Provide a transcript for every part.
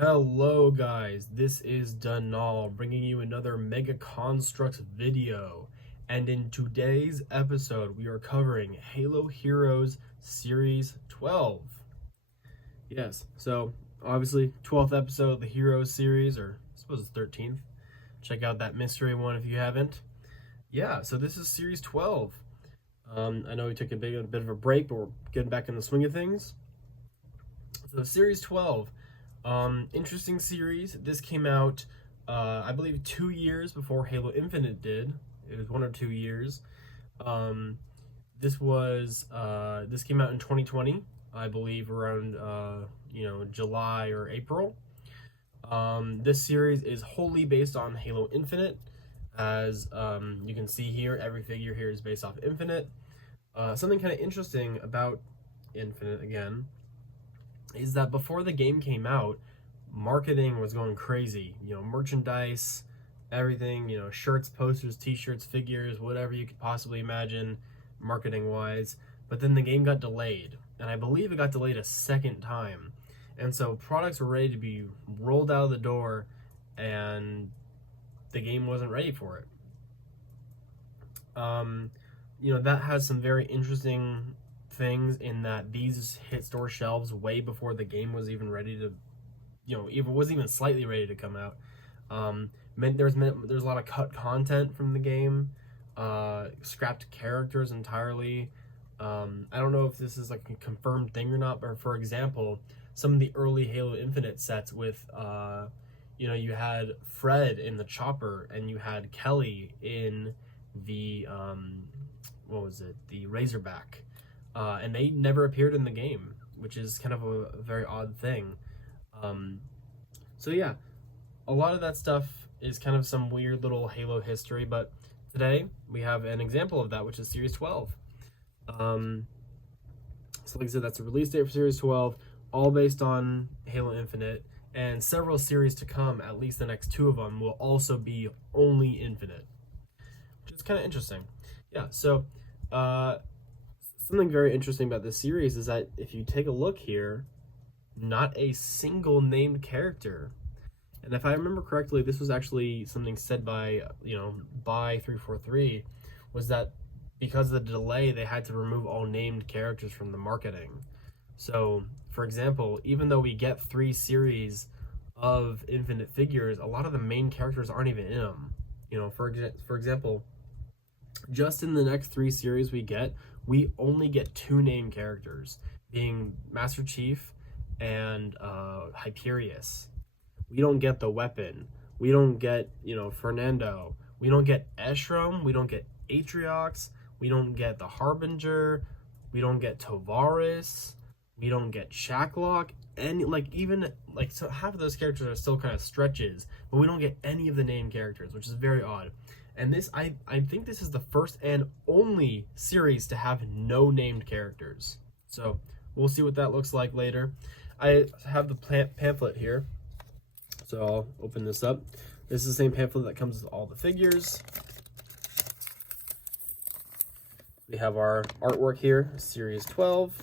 Hello guys, this is Danal bringing you another Mega Construx video, and in today's episode we are covering Halo Heroes Series 12. Yes, so obviously 12th episode of the Heroes series, or I suppose it's 13th. Check out that mystery one if you haven't. Yeah, so this is Series 12. I know we took a bit of a break, but we're getting back in the swing of things. So Series 12. Interesting series. This came out, I believe, 2 years before Halo Infinite did. It was 1 or 2 years. This came out in 2020, I believe, around July or April. This series is wholly based on Halo Infinite, as you can see here. Every figure here is based off Infinite. Something kind of interesting about Infinite again is that before the game came out, marketing was going crazy. Merchandise, everything, shirts, posters, t-shirts, figures, whatever you could possibly imagine marketing-wise. But then the game got delayed, and I believe it got delayed a second time. And so products were ready to be rolled out of the door, and the game wasn't ready for it. That has some very interesting things in that these hit store shelves way before the game was even ready to, was even slightly ready to come out. There's a lot of cut content from the game, scrapped characters entirely. I don't know if this is like a confirmed thing or not, but for example, some of the early Halo Infinite sets with, you had Fred in the chopper, and you had Kelly in the, the Razorback. And they never appeared in the game, which is kind of a very odd thing. So yeah, a lot of that stuff is kind of some weird little Halo history, but today we have an example of that, which is Series 12. So like I said, that's a release date for Series 12, all based on Halo Infinite, and several series to come, at least the next 2 of them, will also be only Infinite, which is kind of interesting. Yeah, so something very interesting about this series is that if you take a look here, not a single named character. And if I remember correctly, this was actually something said by, by 343, was that because of the delay, they had to remove all named characters from the marketing. So, for example, even though we get 3 series of Infinite figures, a lot of the main characters aren't even in them. For example, just in the next 3 series we only get 2 named characters, being Master Chief and Hyperius. We don't get the weapon. We don't get, Fernando. We don't get Eshram. We don't get Atriox. We don't get the Harbinger. We don't get Tovaris. We don't get Shacklock. And so half of those characters are still kind of stretches, but we don't get any of the named characters, which is very odd. And this, I think this is the first and only series to have no named characters. So we'll see what that looks like later. I have the pamphlet here, so I'll open this up. This is the same pamphlet that comes with all the figures. We have our artwork here, Series 12,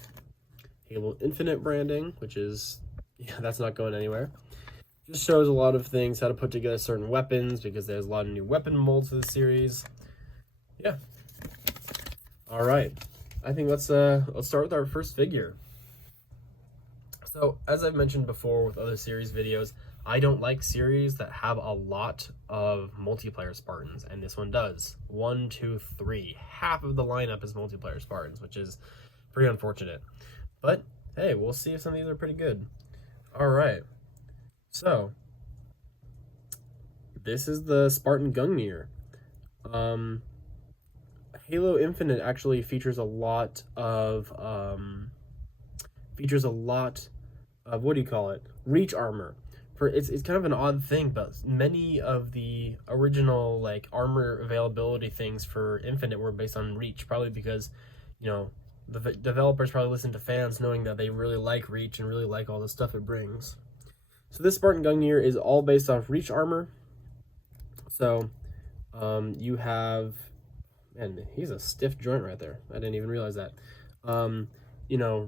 Halo Infinite branding, which is, that's not going anywhere. Just shows a lot of things, how to put together certain weapons, because there's a lot of new weapon molds for the series. Yeah. All right. I think let's start with our first figure. So, as I've mentioned before with other series videos, I don't like series that have a lot of multiplayer Spartans, and this one does. 1, 2, 3. Half of the lineup is multiplayer Spartans, which is pretty unfortunate. But, hey, we'll see if some of these are pretty good. All right. So, this is the Spartan Gungnir. Halo Infinite actually features a lot of reach armor. It's kind of an odd thing, but many of the original armor availability things for Infinite were based on reach, probably because the developers probably listened to fans knowing that they really like reach and really like all the stuff it brings. So this Spartan Gungnir is all based off reach armor. So you have, and he's a stiff joint right there. I didn't even realize that.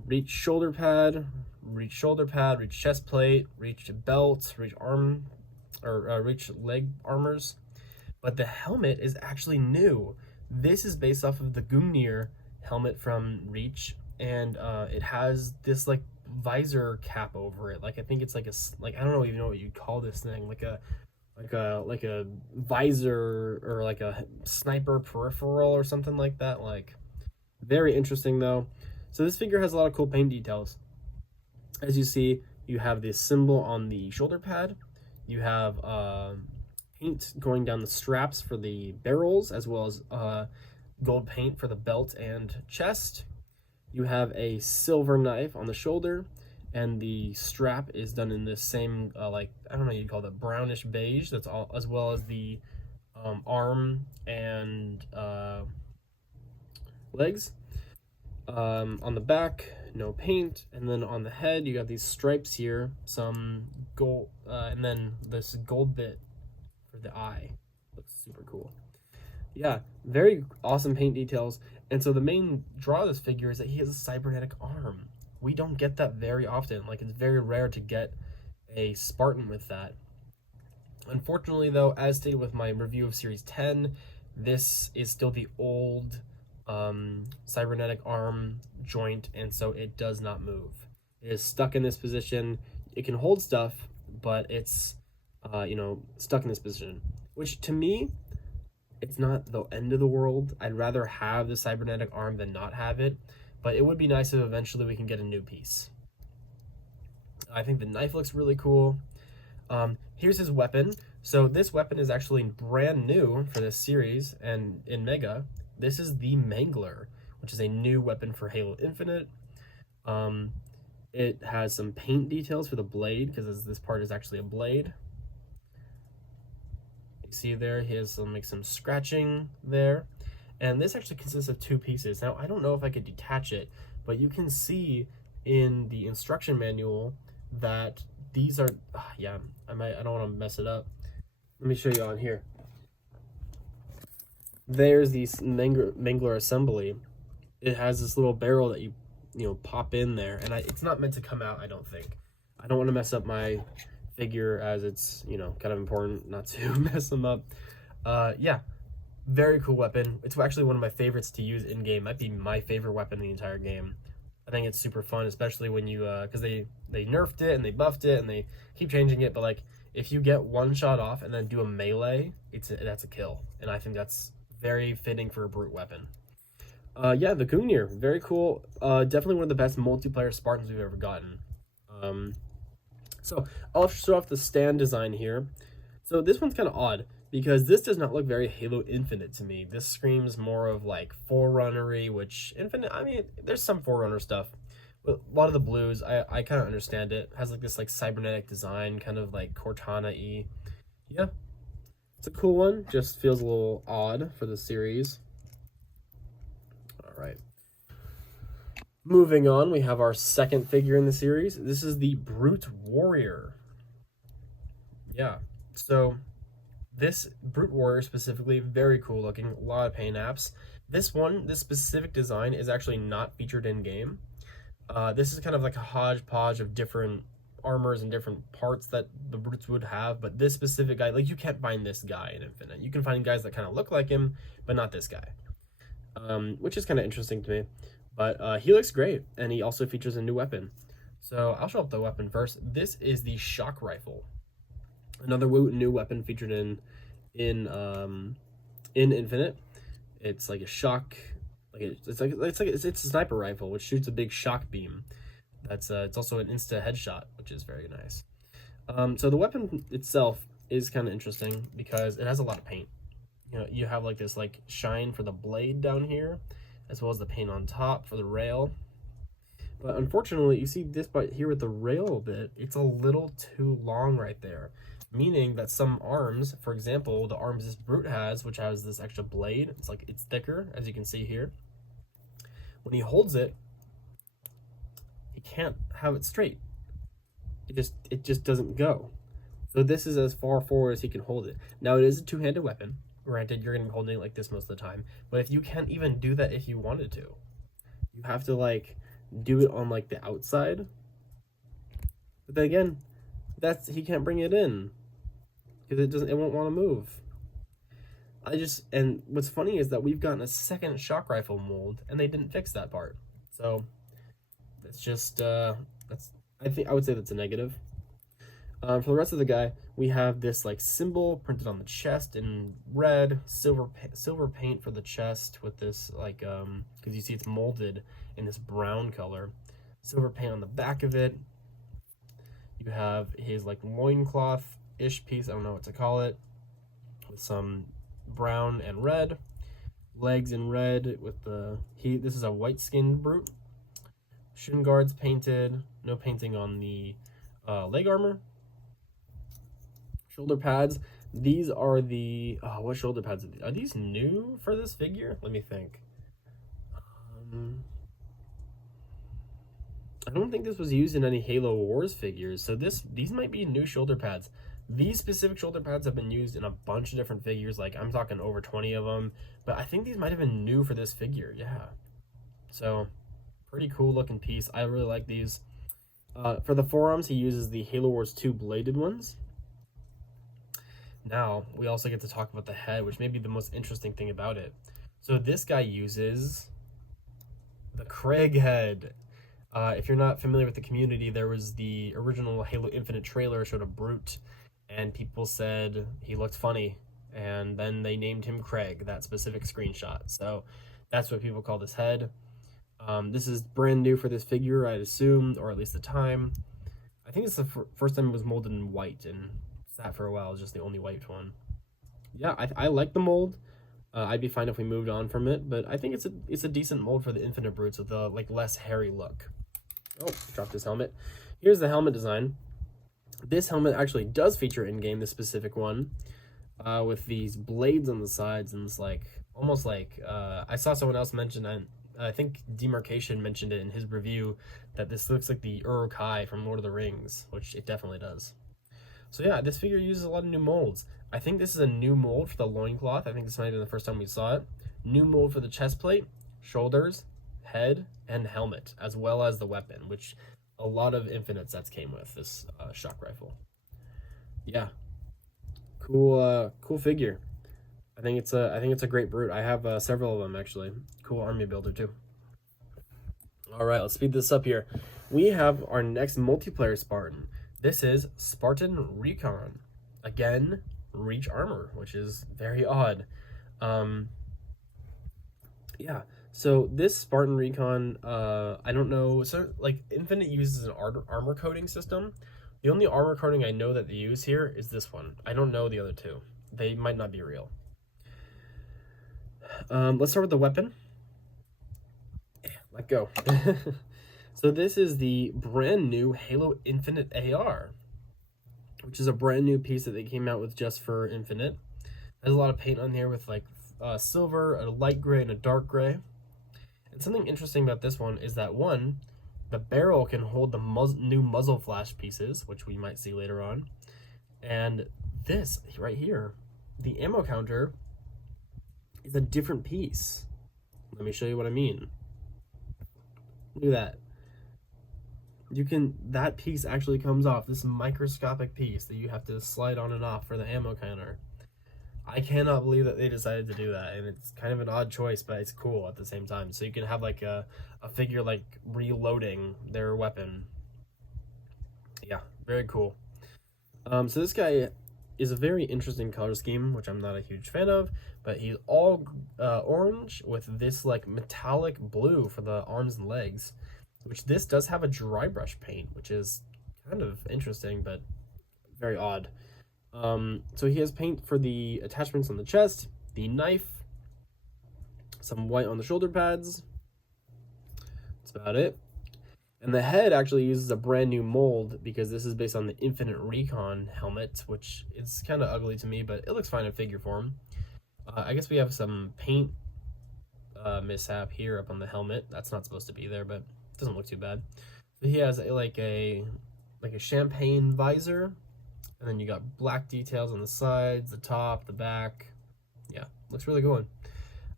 Reach shoulder pad, reach shoulder pad, reach chest plate, reach belt, reach arm, or reach leg armors. But the helmet is actually new. This is based off of the Gungnir helmet from Reach, and it has this like visor cap over it. Like I think it's like like I don't even know what you'd call this thing, like a visor or like a sniper peripheral or something like that. Like very interesting though. So this figure has a lot of cool paint details. As you see, you have this symbol on the shoulder pad. You have paint going down the straps for the barrels, as well as gold paint for the belt and chest. You have a silver knife on the shoulder, and the strap is done in this same like I don't know, you call it brownish beige. That's all, as well as the arm and legs. On the back, no paint, and then on the head you got these stripes here, some gold, and then this gold bit for the eye. Looks super cool. Yeah, very awesome paint details. And so the main draw of this figure is that he has a cybernetic arm. We don't get that very often. Like, it's very rare to get a Spartan with that. Unfortunately though, as stated with my review of Series 10, this is still the old cybernetic arm joint, and so it does not move. It is stuck in this position. It can hold stuff, but it's stuck in this position, which to me, it's not the end of the world. I'd rather have the cybernetic arm than not have it, but it would be nice if eventually we can get a new piece. I think the knife looks really cool. Here's his weapon. So this weapon is actually brand new for this series and in Mega. This is the Mangler, which is a new weapon for Halo Infinite. It has some paint details for the blade, because this part is actually a blade. You see there, he has some scratching there. And this actually consists of two pieces. Now, I don't know if I could detach it, but you can see in the instruction manual that these are, I don't want to mess it up. Let me show you on here. There's the Mangler assembly. It has this little barrel that you pop in there, and it's not meant to come out, I don't think. I don't want to mess up my figure, as it's kind of important not to mess them up. Yeah, very cool weapon. It's actually one of my favorites to use in game. Might be my favorite weapon in the entire game. I think it's super fun, especially when you because they nerfed it and they buffed it and they keep changing it, but like if you get one shot off and then do a melee, that's a kill, and I think that's very fitting for a brute weapon. Yeah, the Gungnir, very cool. Definitely one of the best multiplayer Spartans we've ever gotten. So I'll show off the stand design here. So this one's kind of odd, because this does not look very Halo Infinite to me. This screams more of like Forerunner-y, which Infinite, I mean, there's some Forerunner stuff. But a lot of the blues, I kind of understand it. It has like this like cybernetic design, kind of like Cortana-y. Yeah, it's a cool one. Just feels a little odd for the series. All right. Moving on, we have our second figure in the series. This is the Brute Warrior. Yeah, so this Brute Warrior specifically, very cool looking, a lot of paint apps. This specific design is actually not featured in game. This is kind of like a hodgepodge of different armors and different parts that the Brutes would have, but this specific guy, like, you can't find this guy in Infinite. You can find guys that kind of look like him, but not this guy, which is kind of interesting to me. But he looks great, and he also features a new weapon. So I'll show up the weapon first. This is the shock rifle, another new weapon featured in Infinite. It's like a shock, it's a sniper rifle which shoots a big shock beam. That's it's also an insta headshot, which is very nice. So the weapon itself is kind of interesting because it has a lot of paint. You have like this like shine for the blade down here, as well as the paint on top for the rail. But unfortunately, you see this part here with the rail bit, it's a little too long right there. Meaning that some arms, for example, the arms this Brute has, which has this extra blade, it's thicker, as you can see here. When he holds it, he can't have it straight. It just doesn't go. So this is as far forward as he can hold it. Now it is a two-handed weapon. Granted, you're gonna be holding it like this most of the time, but if you can't even do that if you wanted to, you have to like do it on like the outside, But then again, he can't bring it in because it won't want to move. And what's funny is that we've gotten a second shock rifle mold and they didn't fix that part. So it's just I would say that's a negative. For the rest of the guy, we have this like symbol printed on the chest in red, silver paint for the chest with this like because you see it's molded in this brown color, silver paint on the back of it. You have his like loincloth ish piece, I don't know what to call it, with some brown and red legs in red with this is a white skinned brute. Shin guards painted, no painting on the leg armor. Shoulder pads. These are the what shoulder pads are these new for this figure? Let me think. I don't think this was used in any Halo Wars figures, so these might be new shoulder pads. These specific shoulder pads have been used in a bunch of different figures, like I'm talking over 20 of them, but I think these might have been new for this figure, yeah. So, pretty cool looking piece. I really like these. For the forearms, he uses the Halo Wars 2 bladed ones. Now, we also get to talk about the head, which may be the most interesting thing about it. So this guy uses the Craig head. If you're not familiar with the community, there was the original Halo Infinite trailer showed a brute, and people said he looked funny, and then they named him Craig, that specific screenshot. So that's what people call this head. This is brand new for this figure, I'd assume, or at least the time. I think it's the first time it was molded in white, and sat for a while, just the only white one. Yeah, I like the mold. I'd be fine if we moved on from it, but I think it's a decent mold for the Infinite Brutes with a like less hairy look. Oh, dropped his helmet. Here's the helmet design. This helmet actually does feature in game, the specific one, with these blades on the sides, and it's like almost like I saw someone else mention, and I think Demarcation mentioned it in his review, that this looks like the Uruk-hai from Lord of the Rings, which it definitely does. So yeah, this figure uses a lot of new molds. I think this is a new mold for the loincloth. I think this might have been the first time we saw it. New mold for the chest plate, shoulders, head, and helmet, as well as the weapon, which a lot of Infinite sets came with this shock rifle. Yeah, cool figure. I think it's a great brute. I have several of them actually. Cool army builder too. All right, let's speed this up here. We have our next multiplayer Spartan. This is Spartan Recon. Again, reach armor, which is very odd. Yeah, so this Spartan Recon, I don't know. So, like, Infinite uses an armor coating system. The only armor coating I know that they use here is this one. I don't know the other two. They might not be real. Let's start with the weapon. Let go. So this is the brand new Halo Infinite AR, which is a brand new piece that they came out with just for Infinite. There's a lot of paint on here with like silver, a light gray, and a dark gray. And something interesting about this one is that the barrel can hold the new muzzle flash pieces, which we might see later on. And this right here, the ammo counter, is a different piece. Let me show you what I mean. Look at that. That piece actually comes off, this microscopic piece that you have to slide on and off for the ammo counter. I cannot believe that they decided to do that, and it's kind of an odd choice, but it's cool at the same time. So you can have like a figure like reloading their weapon. Yeah, very cool. So this guy is a very interesting color scheme, which I'm not a huge fan of, but he's all orange with this like metallic blue for the arms and legs, which this does have a dry brush paint, which is kind of interesting, but very odd. So he has paint for the attachments on the chest, the knife, some white on the shoulder pads. That's about it. And the head actually uses a brand new mold because this is based on the Infinite Recon helmet, which is kind of ugly to me, but it looks fine in figure form. I guess we have some paint mishap here up on the helmet. That's not supposed to be there, but it doesn't look too bad. So he has like a champagne visor, and then you got black details on the sides, the top, the back. Yeah, looks really good.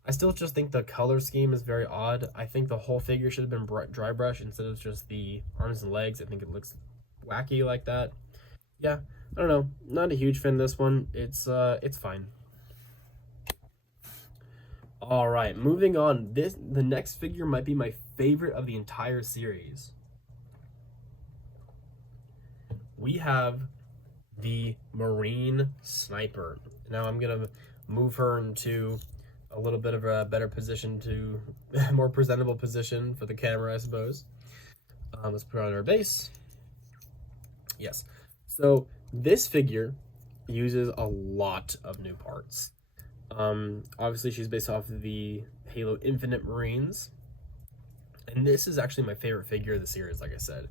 I still just think the color scheme is very odd. I think the whole figure should have been dry brush instead of just the arms and legs. I think it looks wacky like that. Yeah, I don't know. Not a huge fan of this one. It's fine. All right, moving on. The next figure might be my favorite of the entire series. We have the Marine Sniper. Now I'm gonna move her into a little bit of a better position to more presentable position for the camera, I suppose. Let's put her on our base. Yes. So this figure uses a lot of new parts. Obviously, she's based off of the Halo Infinite Marines. And this is actually my favorite figure of the series, like I said.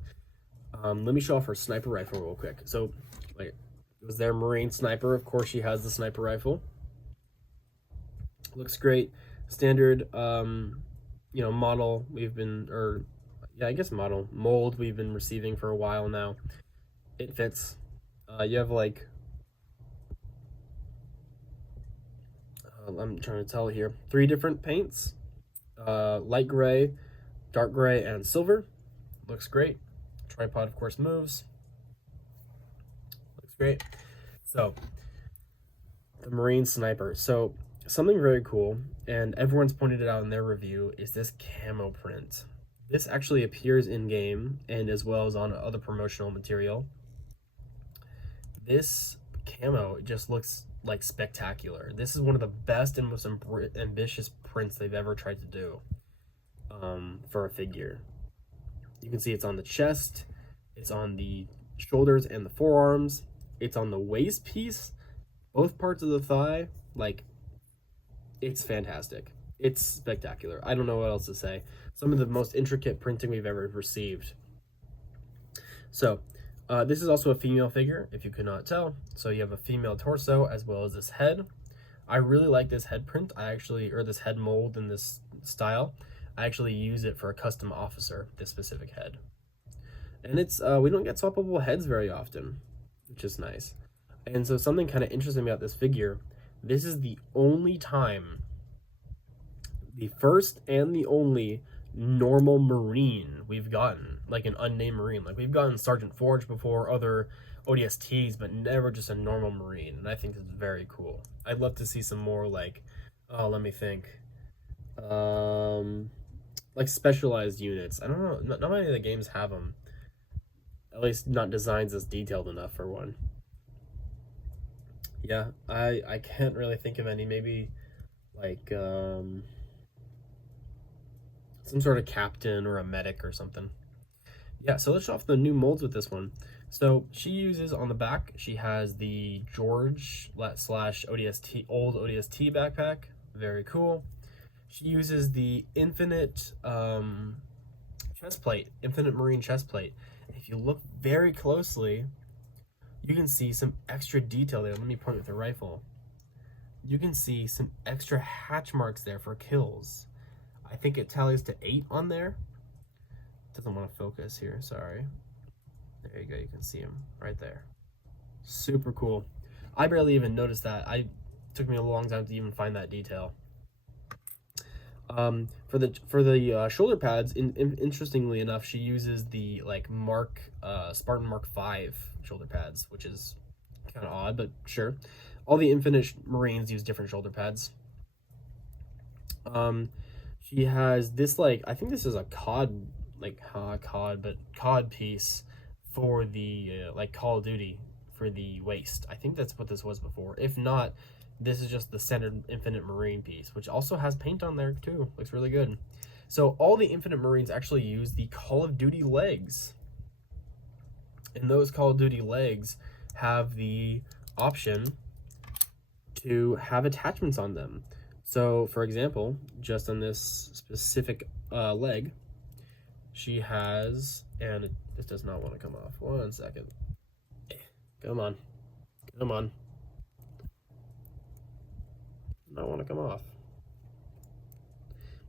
Let me show off her sniper rifle real quick. So, like, it was their Marine sniper. Of course, she has the sniper rifle. Looks great. Standard, model we've been, I guess mold we've been receiving for a while now. It fits. You have like, I'm trying to tell here, 3 different paints, light gray, dark gray, and silver. Looks great. Tripod, of course, moves. Looks great. So, the Marine Sniper. So, something very cool, and everyone's pointed it out in their review, is this camo print. This actually appears in-game, and as well as on other promotional material. This camo just looks like spectacular. This is one of the best and most ambitious prints they've ever tried to do for a figure. You can see it's on the chest, it's on the shoulders and the forearms, it's on the waist piece, both parts of the thigh. Like, it's fantastic. It's spectacular. I don't know what else to say. Some of the most intricate printing we've ever received. So, this is also a female figure, if you could not tell. So you have a female torso as well as this head. I really like this head print. This head mold in this style. I actually use it for a custom officer, this specific head. And it's, we don't get swappable heads very often, which is nice. And so something kind of interesting about this figure, this is the only time, the first and the only normal Marine we've gotten, like an unnamed Marine. Like, we've gotten Sergeant Forge before, other ODSTs, but never just a normal Marine, and I think it's very cool. I'd love to see some more, like, let me think, like specialized units. I don't know, not many of the games have them, at least not designs as detailed enough for one. Yeah, I can't really think of any. Maybe like some sort of captain or a medic or something. Yeah, so let's show off the new molds with this one. So she uses on the back, she has the George / ODST, old ODST backpack. Very cool. She uses the Infinite chest plate, Infinite Marine chest plate. And if you look very closely, you can see some extra detail there. Let me point with the rifle. You can see some extra hatch marks there for kills. I think it tallies to 8 on there. Doesn't want to focus here, sorry. There you go, you can see him right there. Super cool. I barely even noticed that. It took me a long time to even find that detail. For the shoulder pads, interestingly enough, she uses the like Spartan Mark 5 shoulder pads, which is kind of odd, but sure. All the Infinite Marines use different shoulder pads. She has this, like, I think this is a COD piece for the like Call of Duty for the waist. I think that's what this was before. If not, this is just the standard Infinite Marine piece, which also has paint on there too. Looks really good. So all the Infinite Marines actually use the Call of Duty legs. And those Call of Duty legs have the option to have attachments on them. So, for example, just on this specific leg, she has, and this does not want to come off. 1 second. Come on. Come on. Not want to come off.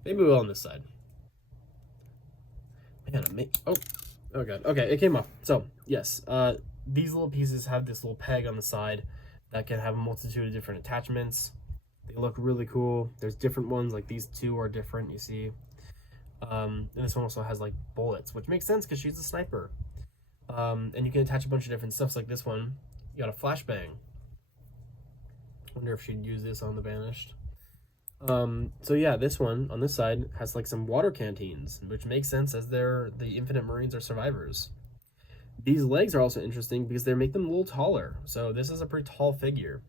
Maybe we'll on this side. Man, oh god. Okay, it came off. So, yes, these little pieces have this little peg on the side that can have a multitude of different attachments. They look really cool. There's different ones, like these two are different, you see. And this one also has like bullets, which makes sense because she's a sniper. And you can attach a bunch of different stuff. Like this one, you got a flashbang. Wonder if she'd use this on the Banished. So yeah, this one on this side has like some water canteens, which makes sense as the Infinite Marines are survivors. These legs are also interesting because they make them a little taller. So this is a pretty tall figure.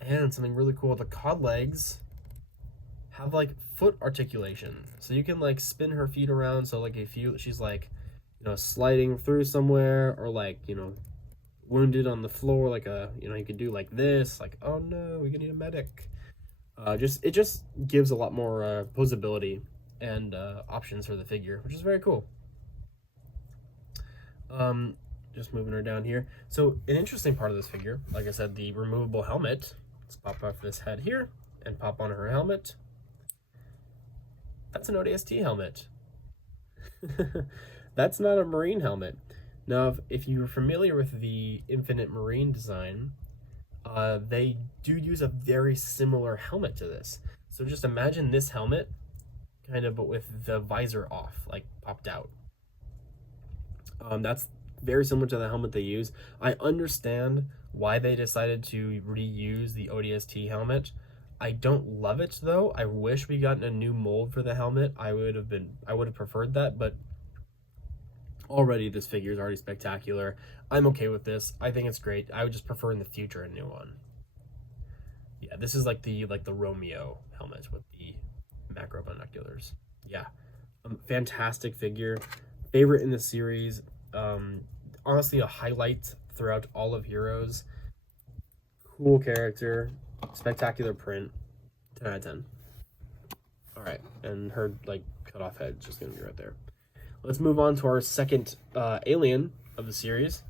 And something really cool, the cod legs have like foot articulation. So you can like spin her feet around. So like if she's like, sliding through somewhere, or like, wounded on the floor, like you could do like this, like, oh no, we could need a medic. It just gives a lot more posability and options for the figure, which is very cool. Just moving her down here. So an interesting part of this figure, like I said, the removable helmet. Let's pop off this head here and pop on her helmet. That's an ODST helmet. That's not a Marine helmet. Now, if you're familiar with the Infinite Marine design, they do use a very similar helmet to this. So just imagine this helmet, kind of, but with the visor off, like popped out. That's very similar to the helmet they use. I understand why they decided to reuse the ODST helmet. I don't love it though. I wish we gotten a new mold for the helmet. I would have preferred that, but already this figure is already spectacular. I'm okay with this. I think it's great. I would just prefer in the future a new one. Yeah, this is like the Romeo helmet with the macro binoculars. Yeah, fantastic figure. Favorite in the series. Honestly, a highlight throughout all of Heroes. Cool character, spectacular print. 10 out of 10. All right, and her like cut off head is just gonna be right there. Let's move on to our second alien of the series.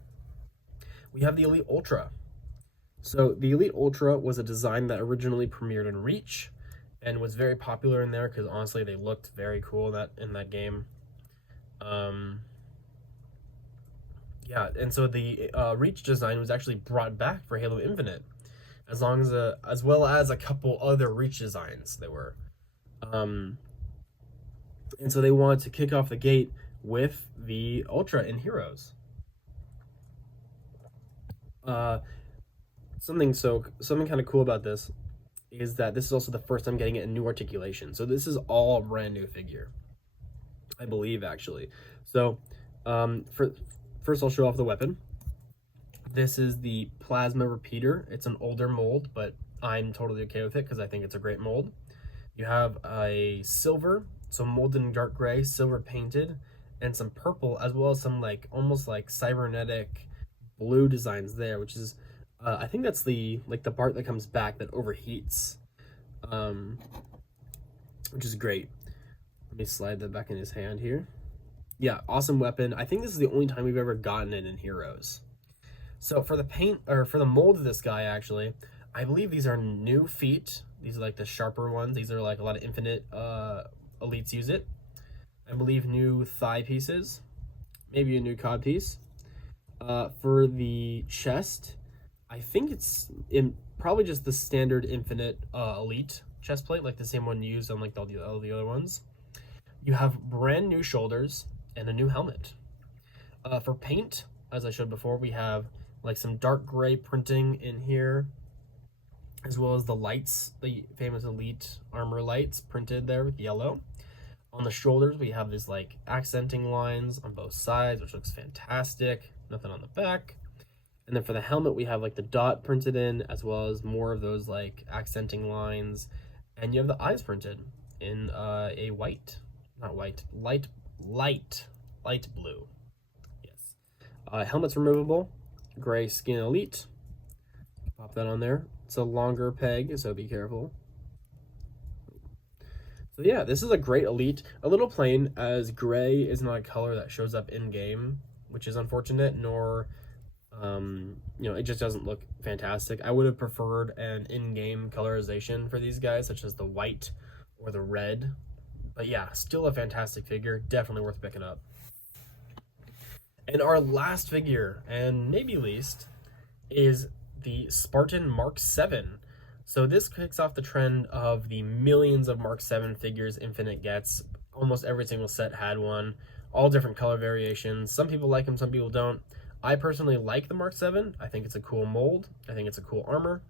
We have the Elite Ultra. So the Elite Ultra was a design that originally premiered in Reach and was very popular in there because honestly they looked very cool in that game. Yeah, and so the Reach design was actually brought back for Halo Infinite, as well as a couple other Reach designs that were. And so they wanted to kick off the gate with the Ultra in Heroes. Something kind of cool about this is that this is also the first time getting it in new articulation. So this is all a brand new figure, I believe, actually. So first I'll show off the weapon. This is the Plasma Repeater. It's an older mold, but I'm totally okay with it because I think it's a great mold. You have a silver, so molded in dark gray, silver painted, and some purple, as well as some like almost like cybernetic blue designs there, which is I think that's the part that comes back that overheats, which is great. Let me slide that back in his hand here. Yeah, awesome weapon. I think this is the only time we've ever gotten it in Heroes. So for the paint, or for the mold of this guy, actually, I believe these are new feet. These are like the sharper ones. These are like a lot of Infinite elites use it. I believe new thigh pieces, maybe a new cod piece. For the chest, I think it's probably just the standard Infinite elite chest plate, like the same one used on like all the other ones. You have brand new shoulders and a new helmet. For paint, as I showed before, we have like some dark gray printing in here, as well as the lights, the famous elite armor lights printed there with yellow. On the shoulders, we have these like accenting lines on both sides, which looks fantastic. Nothing on the back. And then for the helmet, we have like the dot printed in, as well as more of those like accenting lines. And you have the eyes printed in a light blue. Yes. Helmet's removable, gray skin elite. Pop that on there. It's a longer peg, so be careful. So yeah, this is a great elite. A little plain, as gray is not a color that shows up in game, which is unfortunate. Nor, it just doesn't look fantastic. I would have preferred an in-game colorization for these guys, such as the white or the red. But yeah, still a fantastic figure. Definitely worth picking up. And our last figure, and maybe least, is the Spartan Mark 7. So this kicks off the trend of the millions of Mark 7 figures Infinite gets. Almost every single set had one. all different color variations. Some people like them, some people don't. I personally like the Mark 7. I think it's a cool mold. I think it's a cool armor.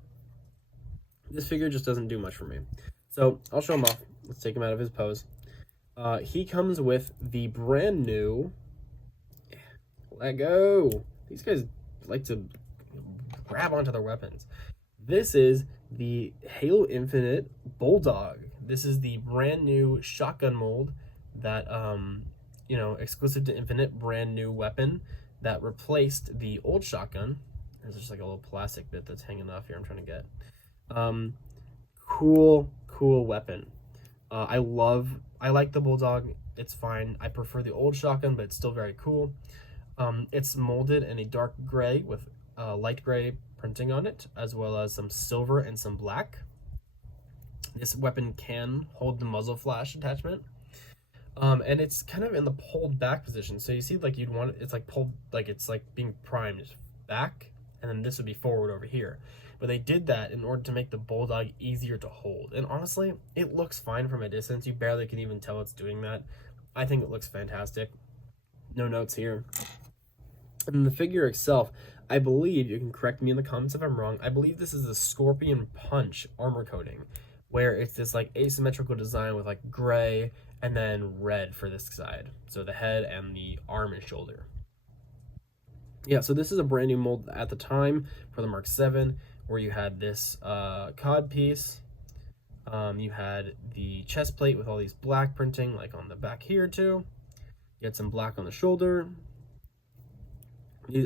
This figure just doesn't do much for me. So I'll show him off. Let's take him out of his pose. He comes with the brand new, let go. These guys like to grab onto their weapons. This is the Halo Infinite Bulldog. This is the brand new shotgun mold that, you know, exclusive to Infinite, brand new weapon that replaced the old shotgun. There's just like a little plastic bit that's hanging off here I'm trying to get. Cool weapon. I like the Bulldog. It's fine. I prefer the old shotgun, but it's still very cool. It's molded in a dark gray with light gray printing on it, as well as some silver and some black. This weapon can hold the muzzle flash attachment. And it's kind of in the pulled back position. So you see, like, you'd want it's like pulled, like it's like being primed back, and then this would be forward over here. But they did that in order to make the Bulldog easier to hold. And honestly, it looks fine from a distance. You barely can even tell it's doing that. I think it looks fantastic. No notes here. And the figure itself, I believe, you can correct me in the comments if I'm wrong, I believe this is the Scorpion Punch armor coating, where it's this like asymmetrical design with like gray and then red for this side. So the head and the arm and shoulder. Yeah, so this is a brand new mold at the time for the Mark 7, where you had this cod piece. You had the chest plate with all these black printing, like on the back here too. You had some black on the shoulder.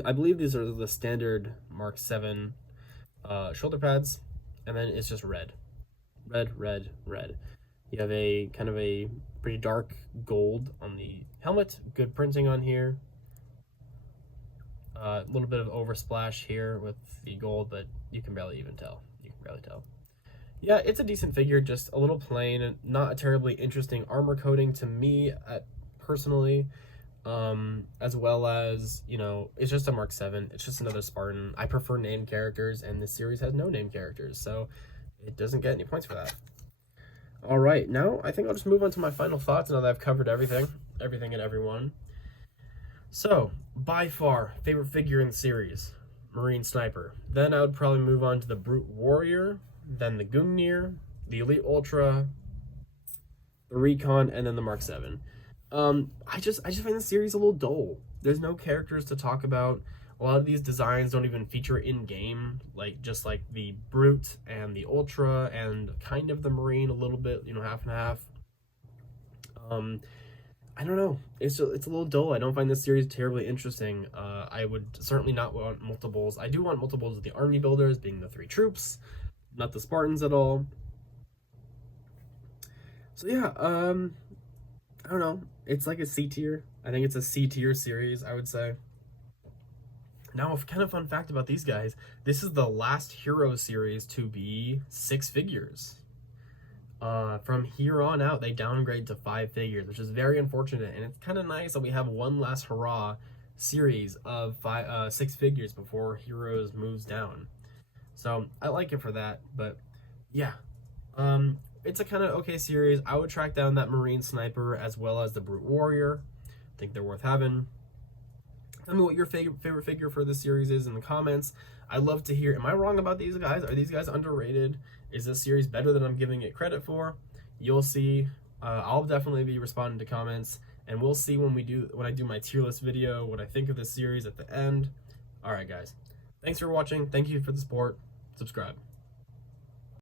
I believe these are the standard Mark 7 shoulder pads, and then it's just red. Red. You have a kind of a pretty dark gold on the helmet, good printing on here. A little bit of oversplash here with the gold, but you can barely even tell. Yeah, it's a decent figure, just a little plain, and not a terribly interesting armor coating to me personally. As well as, you know, it's just a Mark 7. It's just another Spartan. I prefer named characters, and this series has no named characters, so it doesn't get any points for that. All right, now I think I'll just move on to my final thoughts now that I've covered everything and everyone. So, by far, favorite figure in the series, Marine Sniper. Then I would probably move on to the Brute Warrior, then the Gungnir, the Elite Ultra, the Recon, and then the Mark 7. I just find the series a little dull. There's no characters to talk about. A lot of these designs don't even feature in-game, like just like the Brute and the Ultra and kind of the Marine a little bit, you know, half and half. I don't know. It's a little dull. I don't find this series terribly interesting. I would certainly not want multiples. I do want multiples of the army builders, being the 3 troops, not the Spartans at all. So yeah, I don't know. It's like a C tier. I think it's a C tier series, I would say. Now, a kind of fun fact about these guys, this is the last Hero series to be 6 figures. From here on out, they downgrade to 5 figures, which is very unfortunate. And it's kind of nice that we have one last hurrah series of 6 figures before Heroes moves down. So I like it for that, but yeah. It's a kind of okay series. I would track down that Marine Sniper as well as the Brute Warrior. I think they're worth having. Tell me what your favorite figure for this series is in the comments. I love to hear, am I wrong about these guys? Are these guys underrated? Is this series better than I'm giving it credit for? You'll see. I'll definitely be responding to comments, and we'll see when I do my tier list video, what I think of this series at the end. All right, guys. Thanks for watching. Thank you for the support. Subscribe.